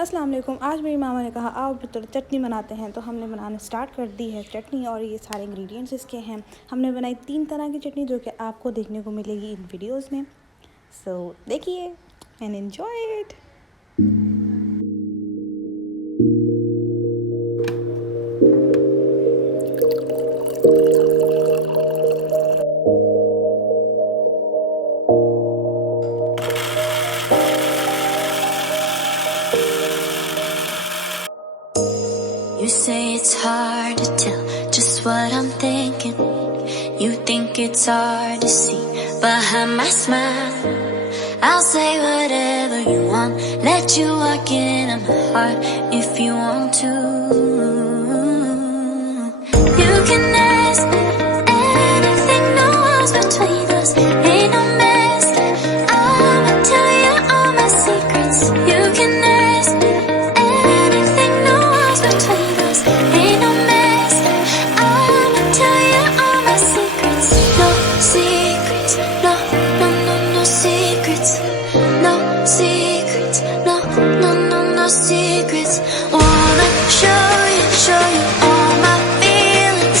अस्सलाम वालेकुम। आज मेरी मामा ने कहा आओ तो चटनी बनाते हैं, तो हमने बनाना स्टार्ट कर दी है चटनी। और ये सारे इंग्रेडिएंट्स इसके हैं। हमने बनाई 3 तरह की चटनी जो कि आपको देखने को मिलेगी इन वीडियोस में। सो देखिए and enjoy it. You say it's hard to tell just what I'm thinking. You think it's hard to see behind my smile. I'll say whatever you want, let you walk into my heart if you want to. You can ask me anything, no walls between us, ain't no mess. I'ma tell you all my secrets. You can ask me anything, no walls between us, ain't no mess. I'ma tell you all my secrets. No secrets, no, no, no, no secrets. No secrets, no, no, no, no secrets. Wanna show you all my feelings.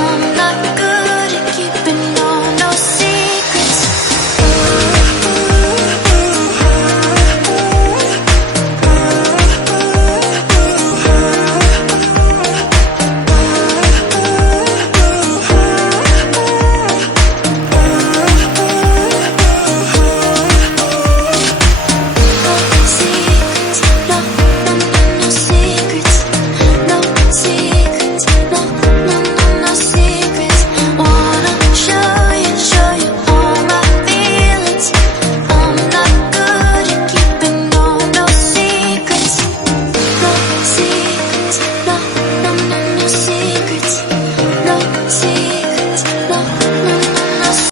I'm not good at keeping no secrets. See